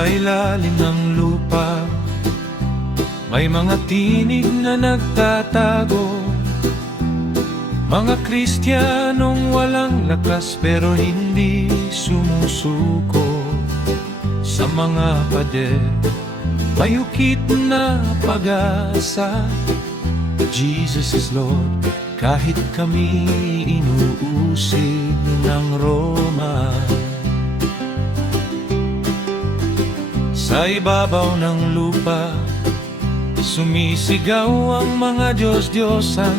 Sa ilalim ng lupa, may mga tinig na nagtatago. Mga Kristiyanong walang lakas pero hindi sumusuko. Sa mga pader, may ukit na pag-asa. Jesus is Lord, kahit kami inuusig ng Roma. Sa ibabaw ng lupa, sumisigaw ang mga Diyos-Diyosan.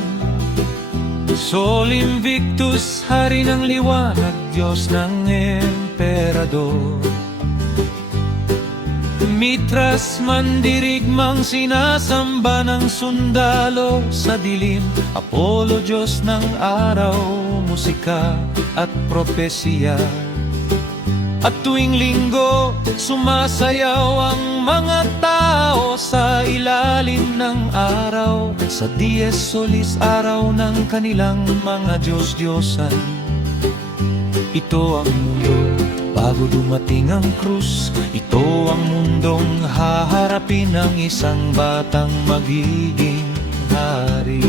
Sol Invictus, Hari ng Liwanag, Diyos ng Emperador. Mitras, mandirigmang sinasamba ng sundalo sa dilim. Apollo, Diyos ng araw, musika at propesya. At tuwing linggo, sumasayaw ang mga tao sa ilalim ng araw. Sa Dies Solis, araw ng kanilang mga Diyos-Diyosan. Ito ang mundo bago dumating ang krus. Ito ang mundong haharapin ng isang batang magiging hari.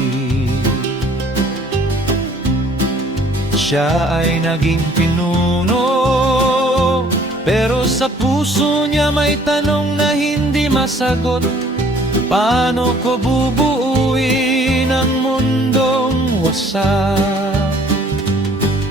Siya ay naging pinuno, pero sa puso niya may tanong na hindi masagot. Paano ko bubuuin ang mundong wasak?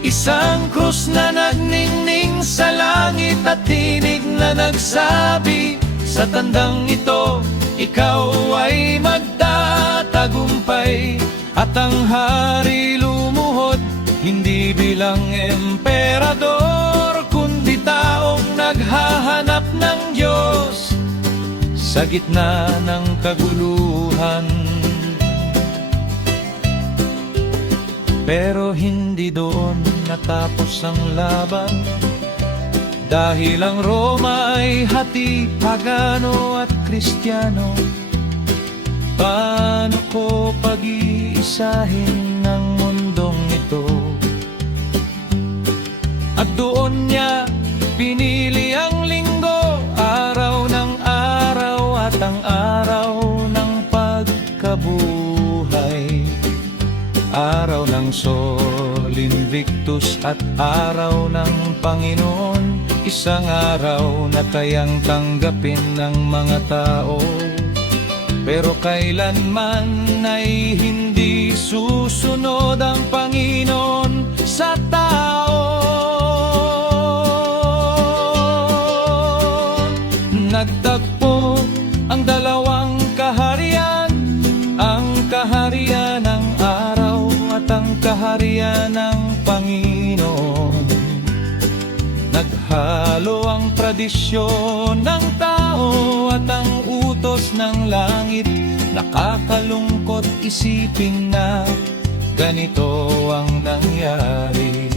Isang krus na nagningning sa langit at tinig na nagsabi, sa tandang ito, ikaw ay magtatagumpay. At ang hari lumuhod, hindi bilang emperador, kundi taong naghahanap ng Diyos sa gitna ng kaguluhan. Pero hindi doon natapos ang laban, dahil ang Roma ay hati, pagano at Kristiyano. Paano ko pag-iisahin ng mundong ito? At doon niya pinili ang linggo, araw ng araw at ang araw ng pagkabuhay. Araw ng Sol Invictus at araw ng Panginoon. Isang araw na kayang tanggapin ng mga tao, pero kailanman ay hindi susunod ang Panginoon sa tao. Nagtagpo ang dalawang kaharian, ang kaharian ng araw at ang kaharian ng Panginoon. Naghalo ang tradisyon ng tao at ang utos ng langit. Nakakalungkot isipin na ganito ang nangyari.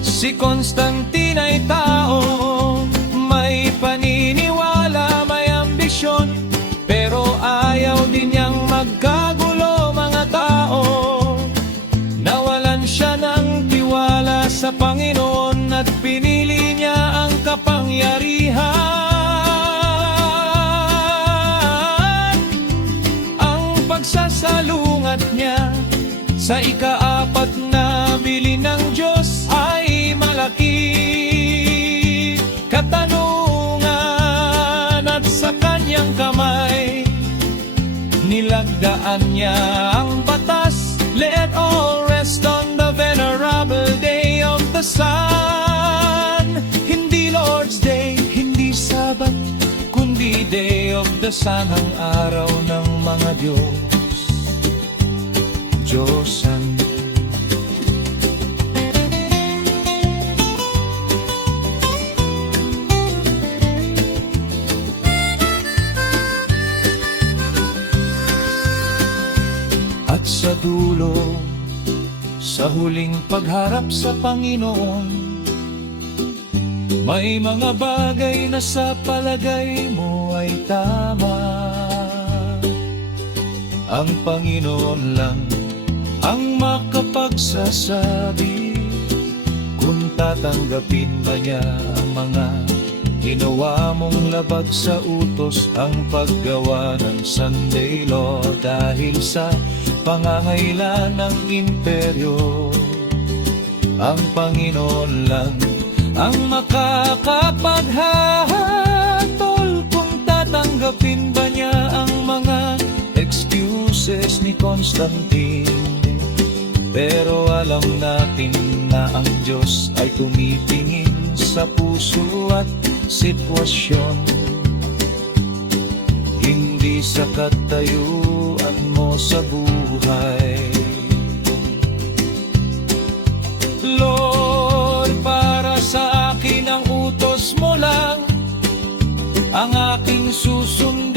Si Constantine ay tao, may paniniwala, may ambisyon, pero ayaw din niyang magkagulo mga tao. Nawalan siya ng tiwala sa Panginoon at pinili niya ang kapangyarihan. Ang pagsasalungat niya sa ika-4 na bili ng Diyos ay malaki katanungan, at sa kanyang kamay nilagdaan niya ang batas. Let all rest on the venerable day of the sun. Hindi Lord's Day, hindi Sabat, kundi Day of the Sun, ang araw ng mga Diyos-Diyosan. At sa dulo, sa huling pagharap sa Panginoon, may mga bagay na sa palagay mo ay tama. Ang Panginoon lang ang makapagsasabi kung tatanggapin ba niya ang mga ginawa mong labag sa utos, ang paggawa ng Sunday Law dahil sa pangangailan ng imperyo? Ang Panginoon lang ang makakapaghahatol kung tatanggapin ba niya ang mga excuses ni Constantine. Pero alam natin na ang Diyos ay tumitingin sa puso at sitwasyon, hindi sa katayuan mo sa buhay. Lord, para sa akin ang utos mo lang ang aking susundin.